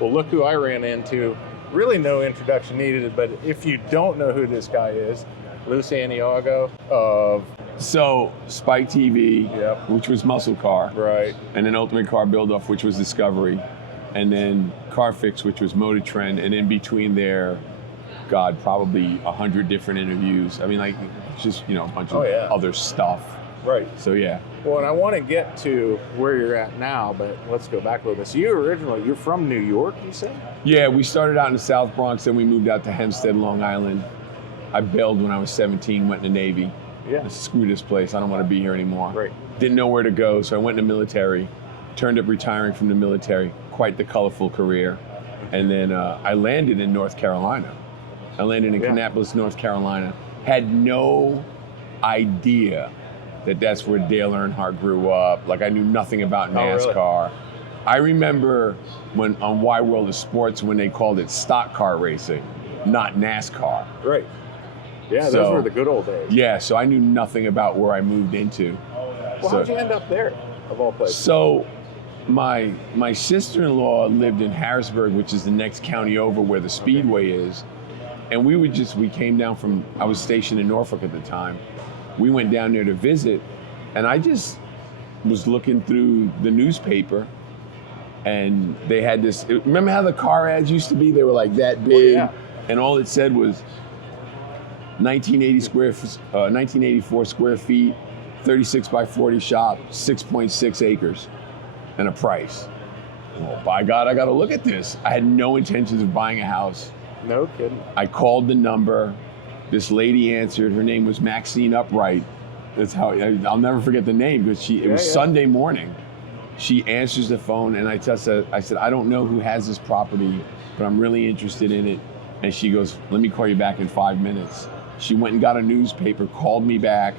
Well, look who I ran into. Really no introduction needed, but if you don't know who this guy is, Lou Santiago of... So, Spike TV, Yep. which was Muscle Car. Right. And then Ultimate Car Build-Off, which was Discovery. And then Car Fix, which was Motor Trend. And in between there, God, probably 100 different interviews. I mean, like, just, you know, a bunch of other stuff. Right. So, yeah. Well, and I want to get to where you're at now, but let's go back a little bit. So you're from New York, you said? Yeah, we started out in the South Bronx, then we moved out to Hempstead, Long Island. I bailed when I was 17, went in the Navy. Yeah. Screw this place, I don't want to be here anymore. Right. Didn't know where to go, so I went in the military. Turned up retiring from the military, quite the colorful career. And then I landed in North Carolina. I landed in Kannapolis, North Carolina. Had no idea that that's where Dale Earnhardt grew up. Like, I knew nothing about NASCAR. Really? I remember when on Wide World of Sports when they called it stock car racing, not NASCAR. Right. Yeah, those were the good old days. Yeah, so I knew nothing about where I moved into. Well, how'd you end up there, of all places? So, my sister-in-law lived in Harrisburg, which is the next county over where the Speedway is. And we came down from, I was stationed in Norfolk at the time. We went down there to visit, and I just was looking through the newspaper, and they had this, remember how the car ads used to be? They were like that big, and all it said was 1984 square feet, 36 by 40 shop, 6.6 acres, and a price. Well, by God, I gotta look at this. I had no intentions of buying a house. No kidding. I called the number. This lady answered. Her name was Maxine Upright. That's how, I'll never forget the name, because it was Sunday morning. She answers the phone, and I said, I don't know who has this property, but I'm really interested in it. And she goes, let me call you back in 5 minutes. She went and got a newspaper, called me back,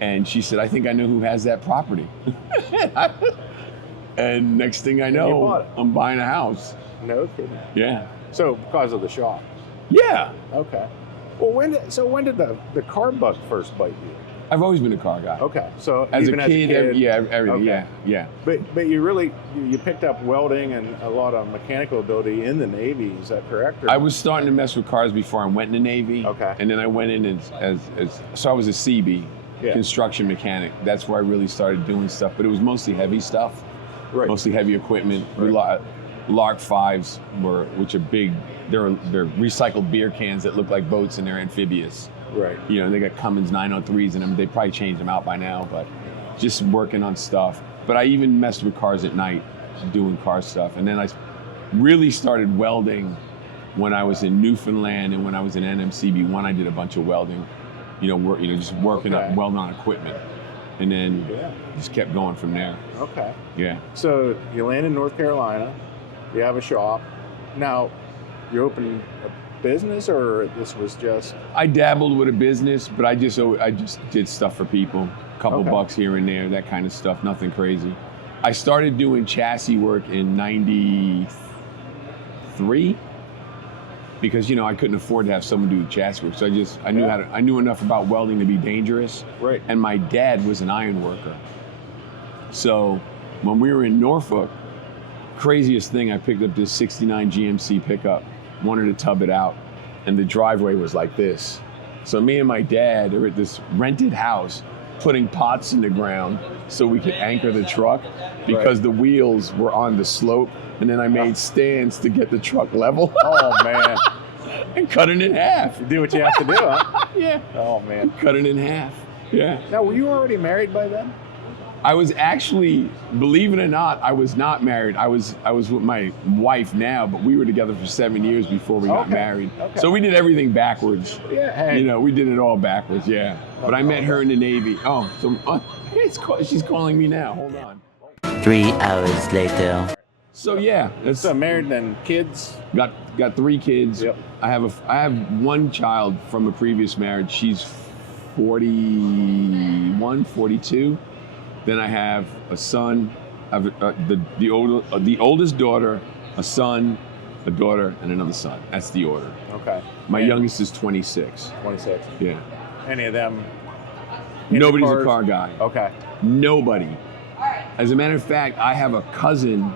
and she said, I think I know who has that property. And next thing I know, I'm buying a house. No kidding. Yeah. So because of the shop? Yeah. Okay. Well, when did the car bug first bite you? I've always been a car guy. Okay. So as even a kid, everything, okay. yeah. But you really, you picked up welding and a lot of mechanical ability in the Navy, is that correct? Or? I was starting to mess with cars before I went in the Navy. Okay. And then I went in so I was a CB, construction mechanic. That's where I really started doing stuff, but it was mostly heavy stuff. Right. Mostly heavy equipment. Right. Lark 5s which are big, they're recycled beer cans that look like boats, and they're amphibious. Right. You know, they got Cummins 903s in them. They probably changed them out by now, but just working on stuff. But I even messed with cars at night, doing car stuff. And then I really started welding when I was in Newfoundland, and when I was in NMCB1, I did a bunch of welding. Just working up, welding on equipment. And then just kept going from there. Okay. Yeah. So you land in North Carolina, you have a shop. Now, you open a business, or this was just? I dabbled with a business, but I just did stuff for people. A couple bucks here and there, that kind of stuff, nothing crazy. I started doing chassis work in '93 because I couldn't afford to have someone do chassis work. So I knew enough about welding to be dangerous. Right. And my dad was an iron worker. So when we were in Norfolk, craziest thing, I picked up this '69 GMC pickup, wanted to tub it out, and the driveway was like this. So me and my dad are at this rented house putting pots in the ground so we could anchor the truck, because the wheels were on the slope, and then I made stands to get the truck level. Oh man. And cut it in half. You do what you have to do, huh? Yeah. Oh man. Cut it in half. Yeah. Now, were you already married by then? I was actually, believe it or not, I was not married. I was with my wife now, but we were together for 7 years before we got married. Okay. So we did everything backwards. Yeah. Hey. We did it all backwards. Yeah. But I met her in the Navy. Oh, so she's calling me now. Hold on. 3 hours later. So yeah. So married and kids. Got 3 kids. Yep. I have one child from a previous marriage. She's 41, 42. Then I have a son. I have the oldest daughter, a son, a daughter, and another son. That's the order. Okay. My youngest is 26. 26. Yeah. Any of them? Nobody's a car guy. Okay. Nobody. As a matter of fact, I have a cousin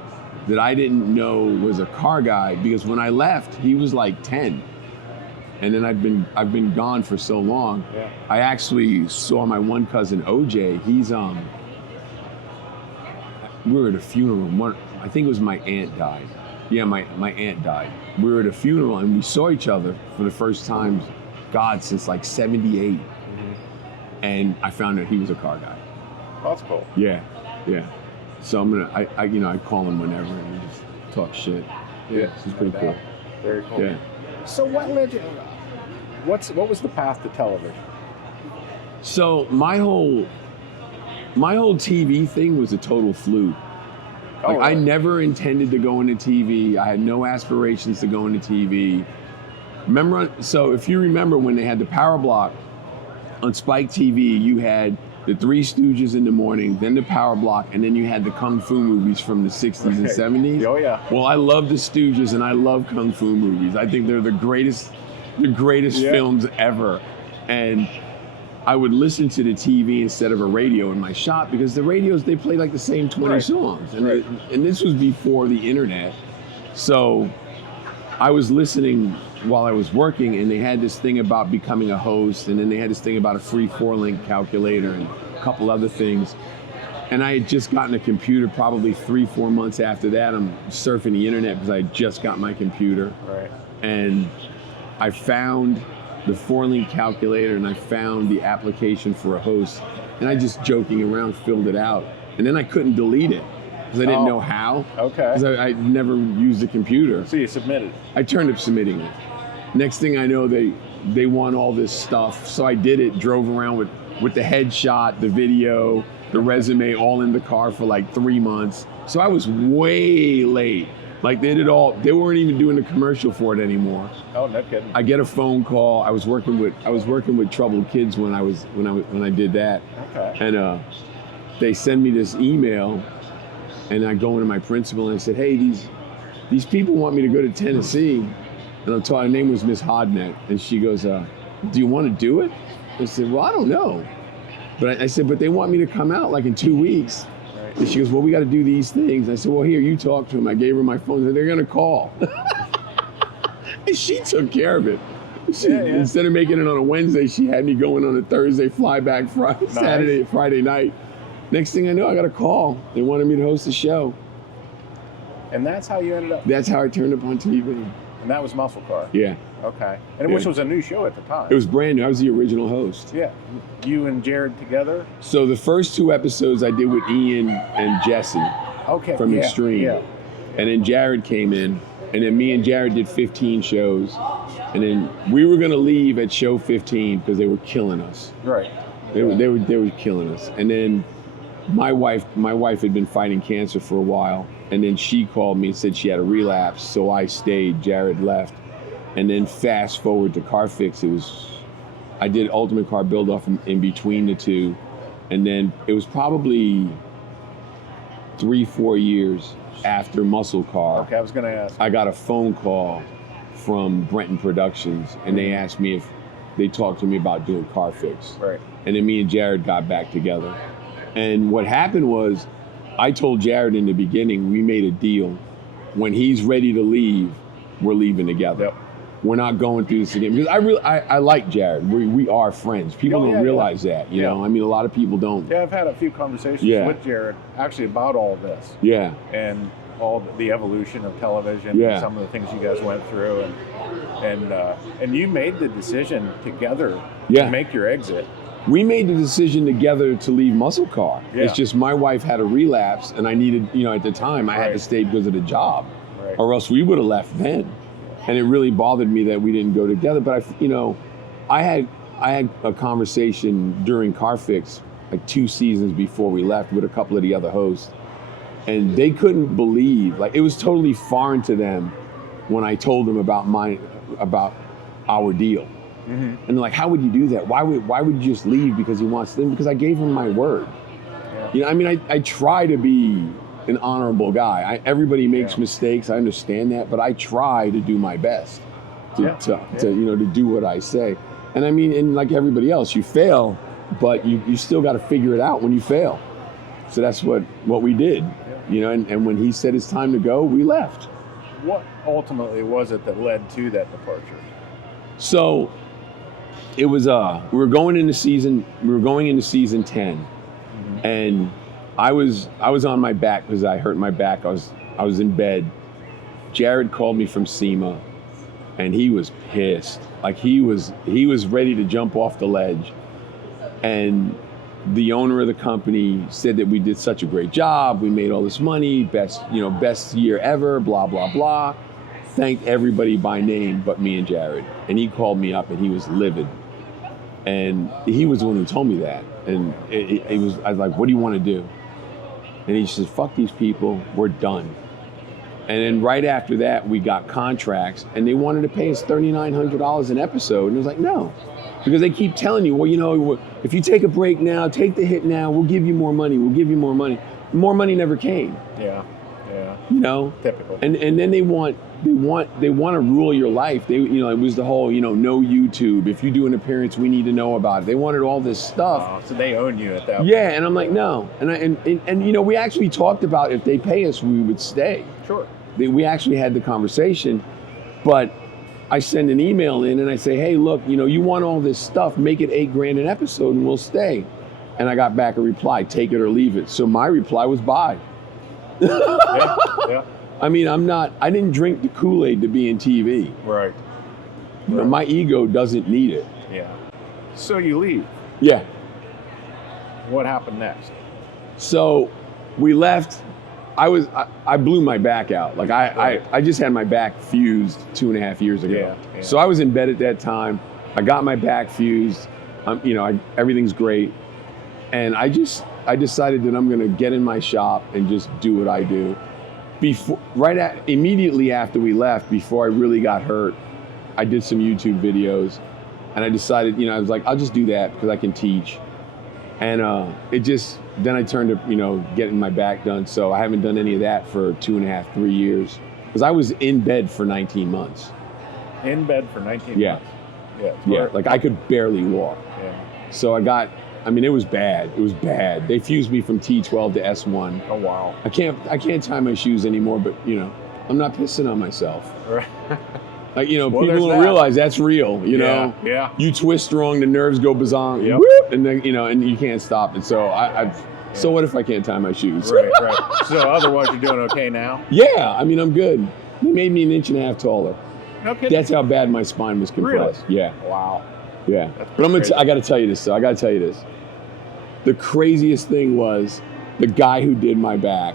that I didn't know was a car guy, because when I left, he was like 10. And then I've been gone for so long. Yeah. I actually saw my one cousin OJ. He's we were at a funeral. I think it was my aunt died. Yeah, my aunt died. We were at a funeral and we saw each other for the first time, God, since like 78. Mm-hmm. And I found out he was a car guy. Well, that's cool. Yeah. So I call him whenever and we just talk shit. Yeah, It's pretty cool. Very cool. Yeah. So what led you? What was the path to television? So my whole TV thing was a total fluke. Like, I never intended to go into TV. I had no aspirations to go into TV. So if you remember when they had the Power Block on Spike TV, you had the Three Stooges in the morning, then the Power Block, and then you had the Kung Fu movies from the 60s and 70s. Oh yeah. Well, I love the Stooges and I love Kung Fu movies. I think they're the greatest films ever. And I would listen to the TV instead of a radio in my shop, because the radios, they play like the same 20 songs. And, and this was before the internet. So I was listening while I was working, and they had this thing about becoming a host, and then they had this thing about a free 4-link calculator and a couple other things. And I had just gotten a computer probably 3-4 months after that. I'm surfing the internet because I just got my computer. Right. And I found the 4-link calculator, and I found the application for a host, and I just joking around filled it out, and then I couldn't delete it because I didn't know how. Okay. Because I never used a computer. So you submitted. I turned up submitting it. Next thing I know, they want all this stuff, so I did it. Drove around with the headshot, the video, the resume, all in the car for like 3 months. So I was way late. Like they weren't even doing the commercial for it anymore. Oh, no kidding. I get a phone call. I was working with troubled kids when I did that. Okay. And they send me this email, and I go into my principal and I said, hey, these people want me to go to Tennessee. And I'm talking, her name was Miss Hodnett, and she goes, do you want to do it? I said, well, I don't know. But I said, but they want me to come out like in 2 weeks. Right. And she goes, well, we got to do these things. I said, well, here, you talk to them. I gave her my phone. I said, they're going to call. And she took care of it. Instead of making it on a Wednesday, she had me going on a Thursday, fly back Friday, Saturday, Friday night. Next thing I know, I got a call. They wanted me to host a show. And that's how you ended up? That's how I turned up on TV. And that was Muscle Car? Yeah. Okay. And which was a new show at the time? It was brand new. I was the original host. Yeah. You and Jared together? So the first 2 episodes I did with Ian and Jesse from Extreme. Yeah. And then Jared came in, and then me and Jared did 15 shows. And then we were going to leave at show 15 because they were killing us. Right. They were killing us. And then my wife had been fighting cancer for a while. And then she called me and said she had a relapse, so I stayed. Jared left. And then fast forward to Car Fix, I did Ultimate Car Build Off in between the two. And then it was probably 3-4 years after Muscle Car. Okay, I was going to ask. I got a phone call from Brenton Productions, and they asked me if they talked to me about doing Car Fix. Right. And then me and Jared got back together. And what happened was, I told Jared in the beginning, we made a deal. When he's ready to leave, we're leaving together. Yep. We're not going through this again. Because I like Jared. We are friends. People don't realize that. You know, I mean, a lot of people don't. Yeah, I've had a few conversations with Jared actually about all this. Yeah. And all the evolution of television, and some of the things you guys went through, and you made the decision together to make your exit. We made the decision together to leave Muscle Car. Yeah. It's just my wife had a relapse, and I needed, at the time, I had to stay because of the job, or else we would have left then. And it really bothered me that we didn't go together. But I had a conversation during Car Fix, like 2 seasons before we left, with a couple of the other hosts, and they couldn't believe, like it was totally foreign to them when I told them about our deal. Mm-hmm. And they're like, how would you do that? Why would you just leave because he wants to leave? Because I gave him my word. Yeah. I try to be an honorable guy. Everybody makes mistakes. I understand that, but I try to do my best to do what I say. And and like everybody else, you fail, but you still got to figure it out when you fail. So that's what we did. you know, and when he said it's time to go, we left. What ultimately was it that led to that departure? So it was we were going into season 10, and I was on my back because I hurt my back. I was in bed. Jared called me from SEMA, and he was pissed. Like he was ready to jump off the ledge. And the owner of the company said that we did such a great job. We made all this money, best year ever, blah, blah, blah. Thanked everybody by name but me and Jared. And he called me up and he was livid. And he was the one who told me that. And I was like, what do you want to do? And he said, fuck these people, we're done. And then right after that, we got contracts and they wanted to pay us $3,900 an episode. And it was like, no. Because they keep telling you, well, you know, if you take a break now, take the hit now, we'll give you more money, we'll give you more money. More money never came. Yeah. You know? Typical. And then they want to rule your life. It was the whole, no YouTube. If you do an appearance, we need to know about it. They wanted all this stuff. Oh, so they own you at that point. Yeah, and I'm like, no. And we actually talked about if they pay us, we would stay. Sure. We actually had the conversation, but I send an email in and I say, hey, look, you want all this stuff, make it $8,000 an episode and we'll stay. And I got back a reply, take it or leave it. So my reply was bye. Yeah. I mean, I didn't drink the Kool-Aid to be in TV. Right. My ego doesn't need it. Yeah. So you leave. Yeah. What happened next? So we left. I blew my back out. Like I just had my back fused 2.5 years ago. Yeah. So I was in bed at that time. I got my back fused. Everything's great. And I decided that I'm gonna get in my shop and just do what I do. Immediately after we left, before I really got hurt, I did some YouTube videos, and I decided, I was like, I'll just do that because I can teach. And then I turned to, getting my back done. So I haven't done any of that for 2.5, 3 years. Because I was in bed for 19 months. In bed for 19 months? Yeah, like I could barely walk. Yeah. So it was bad. It was bad. They fused me from T12 to S1. Oh, wow. I can't tie my shoes anymore, but, I'm not pissing on myself. Right. Like, people don't realize that's real, Yeah. You twist wrong, the nerves go bazong, yep. Whoop, and then, and you can't stop it. So so what if I can't tie my shoes? Right. So otherwise you're doing okay now? Yeah, I'm good. They made me 1.5 inches taller. No kidding. That's how bad my spine was compressed. Really? Yeah. Wow. Yeah. But I got to tell you this, though. The craziest thing was the guy who did my back.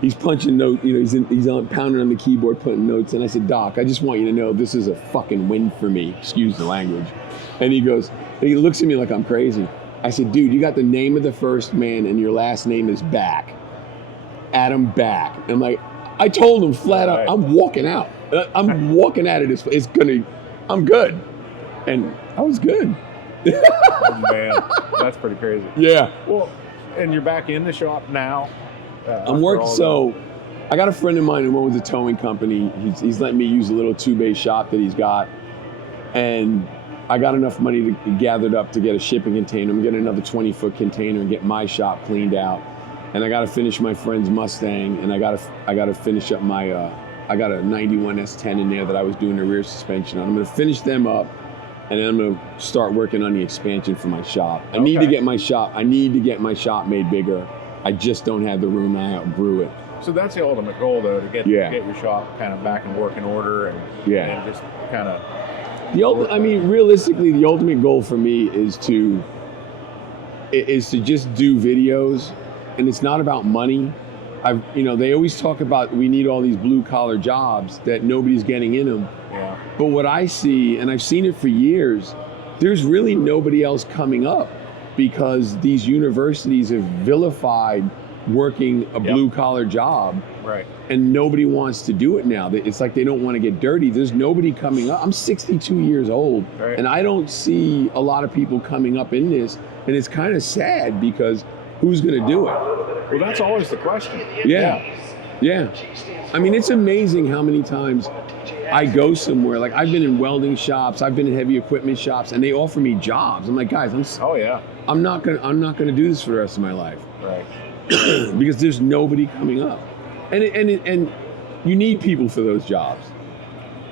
He's punching notes, he's pounding on the keyboard, putting notes. And I said, Doc, I just want you to know this is a fucking win for me. Excuse the language. And he looks at me like I'm crazy. I said, dude, you got the name of the first man and your last name is Back. Adam Back. And I'm like, I told him flat out, I'm walking out. I'm walking out of this. I'm good. And I was good. Oh, man, that's pretty crazy. Yeah. Well, and you're back in the shop now? I'm working. So I got a friend of mine who owns a towing company. He's letting me use a little 2-bay shop that he's got. And I got enough money gathered up to get a shipping container. I'm getting another 20-foot container and get my shop cleaned out. And I got to finish my friend's Mustang. And I got to finish up my, I got a 91 S10 in there that I was doing the rear suspension on. I'm going to finish them up. And then I'm going to start working on the expansion for my shop. I need to get my shop made bigger. I just don't have the room. I outgrew it. So that's the ultimate goal, though, to get your shop kind of back in working order and just kind of. Realistically, the ultimate goal for me is to just do videos, and it's not about money. They always talk about we need all these blue collar jobs that nobody's getting in them. Yeah. But what I see, and I've seen it for years, there's really nobody else coming up because these universities have vilified working a blue collar job. Right. And nobody wants to do it now. It's like they don't want to get dirty. There's nobody coming up. I'm 62 years old, and I don't see a lot of people coming up in this. And it's kind of sad because who's going to do it? Well, that's always the question. Yeah. It's amazing how many times I go somewhere. Like I've been in welding shops, I've been in heavy equipment shops, and they offer me jobs. I'm like, guys, I'm not gonna do this for the rest of my life. Right. because there's nobody coming up, and you need people for those jobs.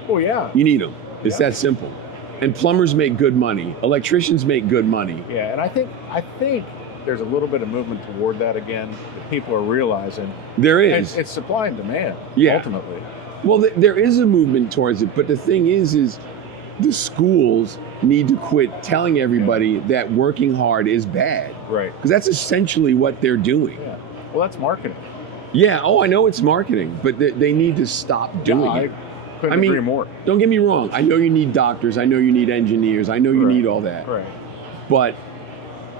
Oh yeah, you need them. It's that simple. And plumbers make good money. Electricians make good money. Yeah, and I think there's a little bit of movement toward that again. That people are realizing there is. It's supply and demand. Ultimately. Well, there is a movement towards it, but the thing is the schools need to quit telling everybody that working hard is bad. Right. Because that's essentially what they're doing. Yeah. Well, that's marketing. Yeah. Oh, I know it's marketing, but they need to stop doing it. Couldn't agree more. Don't get me wrong. I know you need doctors. I know you need engineers. I know you need all that. Right. But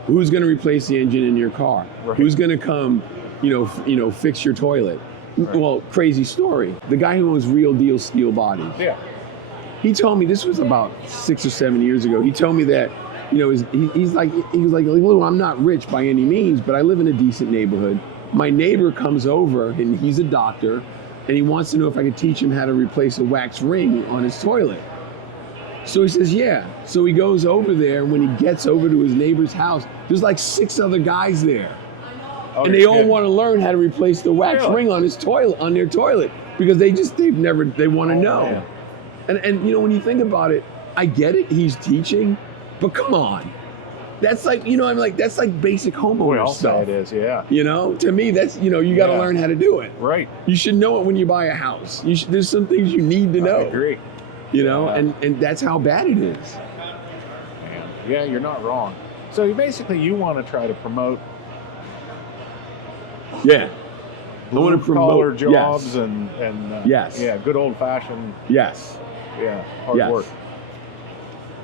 who's going to replace the engine in your car? Right. Who's going to come, fix your toilet? Right. Well, crazy story. The guy who owns Real Deal Steel Bodies. Yeah. He told me, this was about 6 or 7 years ago. He told me that, he was like, Lou, I'm not rich by any means, but I live in a decent neighborhood. My neighbor comes over and he's a doctor. And he wants to know if I could teach him how to replace a wax ring on his toilet. So he says, yeah. So he goes over there, and when he gets over to his neighbor's house, there's like 6 other guys there. Oh, and they all want to learn how to replace the wax ring on their toilet, because they want to know. Man. And when you think about it, I get it, he's teaching, but come on. That's like, that's like basic homeowner stuff. It is, yeah. To me, that's, you got to learn how to do it. Right. You should know it when you buy a house. There's some things you need to know. I agree. And that's how bad it is. Man. Yeah, you're not wrong. So you want to try to promote. Yeah. I want to promote collar jobs and yes. Yeah, good old fashioned. Yes. Yeah, hard work.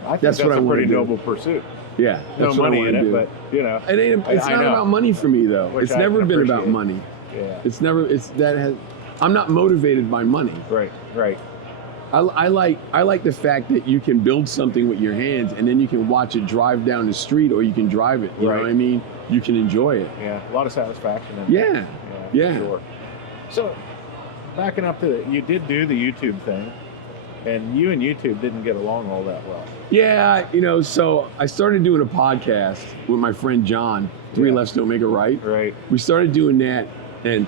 I think that's a pretty noble pursuit. Yeah, no money in it, but it's not about money for me though. It's never been about money. Yeah, I'm not motivated by money. Right. I like the fact that you can build something with your hands and then you can watch it drive down the street, or you can drive it. You know what I mean? You can enjoy it. Yeah, a lot of satisfaction in it. Yeah. Sure. So, backing up to you did do the YouTube thing. And you and YouTube didn't get along all that well. Yeah, so I started doing a podcast with my friend John, Three Lefts Don't Make a Right. Right. We started doing that, and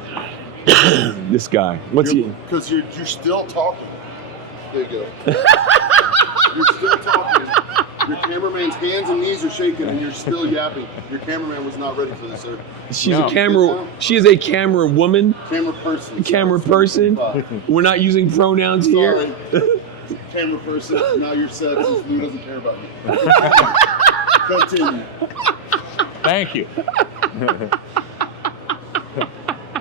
this guy, because you're still talking. There you go. You're still talking. Your cameraman's hands and knees are shaking, and you're still yapping. Your cameraman was not ready for this, sir. She is a camera woman. Camera person. Camera person. We're not using pronouns here. Camera person. Now you're sexist. Lou doesn't care about you. Continue. Thank you.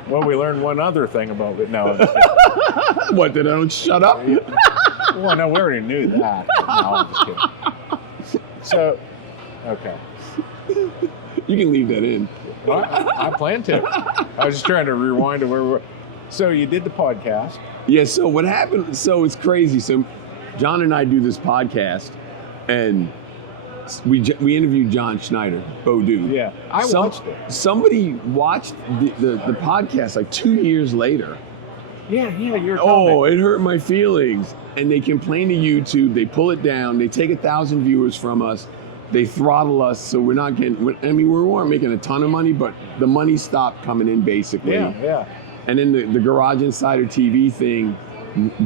Well, we learned one other thing about it. No, I'm just kidding. What, that I don't shut up? Well, no, we already knew that. No, I'm just kidding. So, okay. You can leave that in. Well, I plan to. I was just trying to rewind to where we were. So you did the podcast. Yeah, so what happened, so it's crazy. So John and I do this podcast, and we interviewed John Schneider, Bo Dude. Yeah, I watched it. Somebody watched the podcast like 2 years later. Yeah, you're it hurt my feelings. And they complain to YouTube, they pull it down, they take 1,000 viewers from us, they throttle us, so we're not getting, we weren't making a ton of money, but the money stopped coming in basically. Yeah. And then the Garage Insider TV thing,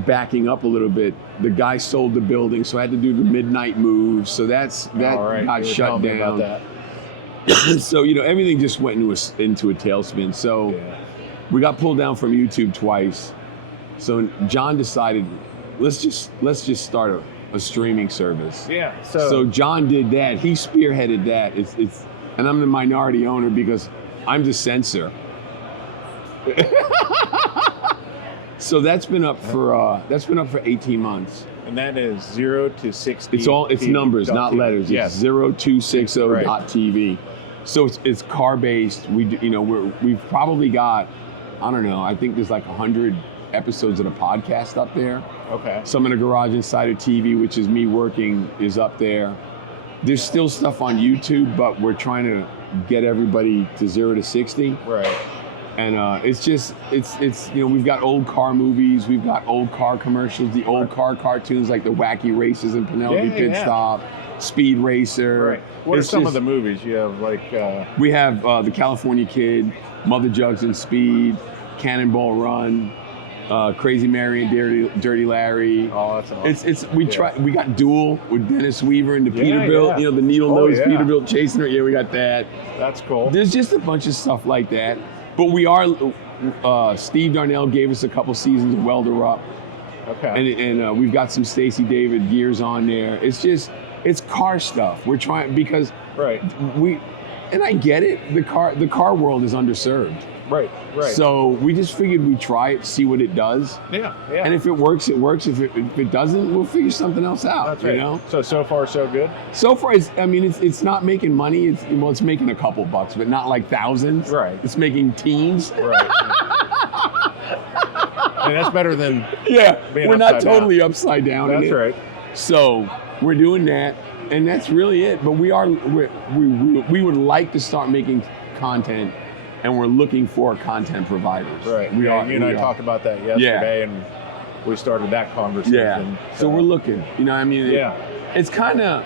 backing up a little bit, the guy sold the building, so I had to do the midnight move, so that got shut down. About that. So, everything just went into a tailspin. So we got pulled down from YouTube twice. So John decided, let's just start a streaming service. Yeah. So John did that. He spearheaded that. And I'm the minority owner because I'm the censor. So that's been up for 18 months. And that is 0 to 60. It's numbers, not letters. Yes. It's 0260.tv. So it's car based. We've probably got, I don't know, I think there's like 100 episodes of the podcast up there. Okay. Some of the Garage Insider TV, which is me working, is up there. There's still stuff on YouTube, but we're trying to get everybody to 0 to 60. Right. And it's we've got old car movies, we've got old car commercials, the old car cartoons like the Wacky Races and Penelope Pit Stop. Speed Racer. Right. What are some of the movies you have? Like we have The California Kid, Mother Jugs and Speed, Cannonball Run, Crazy Mary and Dirty Larry. Oh, that's awesome. We got Duel with Dennis Weaver and the Peterbilt. You know, the needle-nosed Peterbilt chasing her. Yeah, we got that. That's cool. There's just a bunch of stuff like that. But we are. Steve Darnell gave us a couple seasons of Welder Up. Okay. And we've got some Stacy David gears on there. It's car stuff. We're trying because and I get it. The car world is underserved. Right. So we just figured we'd try it, see what it does. Yeah. And if it works, it works. If it doesn't, we'll figure something else out. That's right. You know. So far so good. So far, it's not making money. It's making a couple bucks, but not like thousands. Right. It's making teens. Right. And that's better than we're not totally upside down. That's right. So we're doing that, and that's really it. But we would like to start making content, and we're looking for content providers. Right. You and I talked about that yesterday, and we started that conversation. Yeah. So we're looking. You know what I mean? It's kind of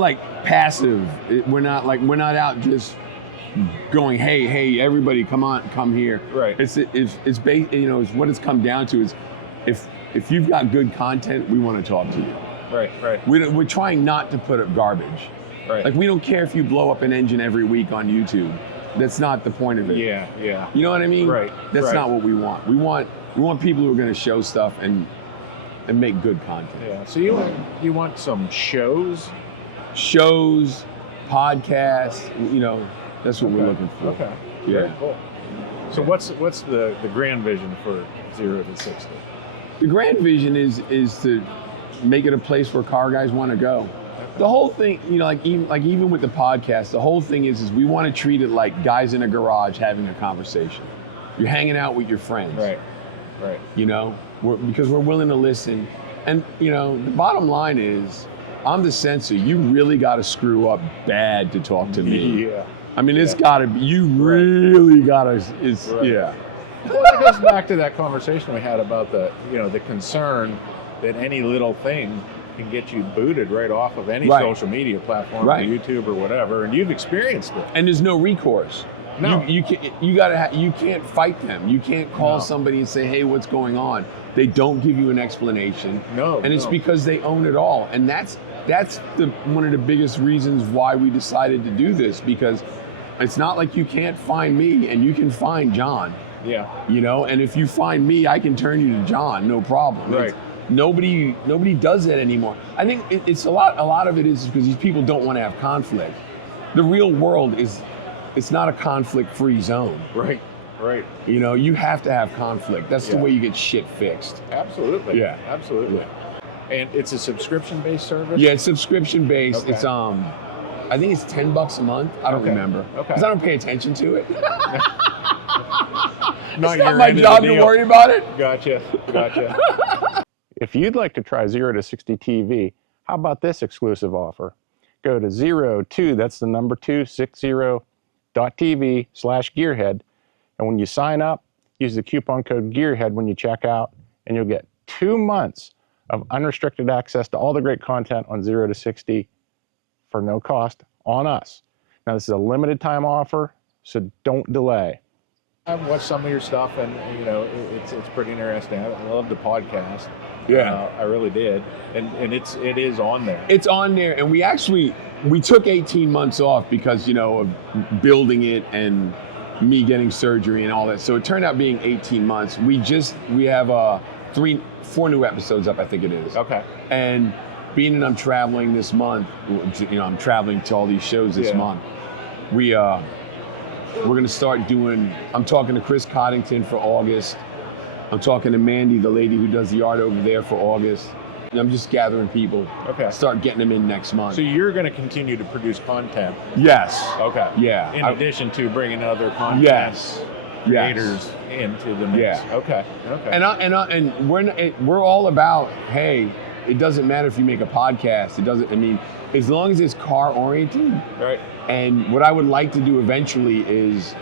like passive. We're not out just going, hey, everybody, come here. Right. It's what it's come down to is if you've got good content, we want to talk to you. Right. We're trying not to put up garbage. Right. Like, we don't care if you blow up an engine every week on YouTube. That's not the point of it. Yeah. You know what I mean? Right. That's not what we want. We want people who are going to show stuff and make good content. Yeah. So you want some shows, podcasts. You know, that's what we're looking for. Okay. Yeah. Very cool. So what's the grand vision for 0 to 60? The grand vision is to make it a place where car guys want to go. The whole thing, you know, like even with the podcast, the whole thing is we want to treat it like guys in a garage having a conversation. You're hanging out with your friends. Right. You know, because we're willing to listen. And, you know, the bottom line is, I'm the censor. You really got to screw up bad to talk to me. Yeah. I mean, it's got to be, you really got to, yeah. Well, that goes back to that conversation we had about the concern that any little thing can get you booted right off of any social media platform, or YouTube or whatever, and you've experienced it. And there's no recourse. No, you can't fight them. You can't call somebody and say, "Hey, what's going on?" They don't give you an explanation. And it's because they own it all. And that's one of the biggest reasons why we decided to do this, because it's not like you can't find me and you can find John. Yeah. You know, and if you find me, I can turn you to John, no problem. Right. Nobody does that anymore. I think it's a lot of it is because these people don't want to have conflict. The real world it's not a conflict-free zone. Right. You know, you have to have conflict. That's the way you get shit fixed. Absolutely. Yeah. Absolutely. Yeah. And it's a subscription-based service? Yeah, it's subscription-based. Okay. It's I think it's $10 a month. I don't remember. Okay. Because I don't pay attention to it. It's not my job to worry about it. Gotcha. If you'd like to try 0 to 60 TV, how about this exclusive offer? Go to 02, that's the number 260.tv/gearhead, and when you sign up, use the coupon code GEARHEAD when you check out, and you'll get 2 months of unrestricted access to all the great content on 0 to 60 for no cost on us. Now, this is a limited time offer, so don't delay. I've watched some of your stuff, and you know it's pretty interesting. I love the podcast. Yeah, I really did, and it is on there. It's on there, and we took 18 months off because, you know, of building it and me getting surgery and all that. So it turned out being 18 months. We have 4 new episodes up, I think it is. Okay. And being that I'm traveling this month, you know, I'm traveling to all these shows this month. We're going to start doing, I'm talking to Chris Coddington for August. I'm talking to Mandy, the lady who does the art over there, for August. And I'm just gathering people. Okay. Start getting them in next month. So you're going to continue to produce content? Yes. Okay. Yeah. In addition to bringing other content creators into the mix. Yeah. Okay. And we're all about, hey, it doesn't matter if you make a podcast. As long as it's car oriented. Right. And what I would like to do eventually is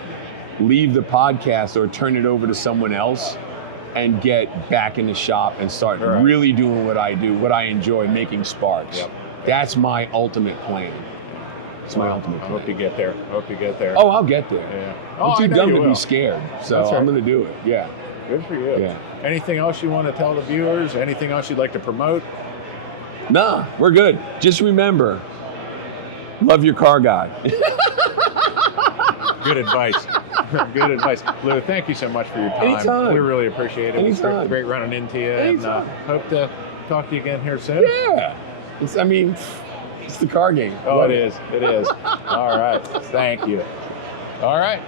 leave the podcast or turn it over to someone else and get back in the shop and start Right. really doing what I do, what I enjoy, making sparks. Yep. That's my ultimate plan. It's my ultimate I plan. hope you get there. I hope you get there. Oh, I'll get there. Yeah. I'm I too know dumb you to will. be scared, so That's right. I'm going to do it. Yeah. Good for you. Yeah. Anything else you want to tell the viewers? Anything else you'd like to promote? Nah, we're good. Just remember, love your car guy. Good advice. Good advice. Lou, thank you so much for your time. Anytime. We really appreciate it. It's Anytime. great running into you. Anytime. And hope to talk to you again here soon. Yeah. It's the car game. Oh, Love it is. It is. All right. Thank you. All right.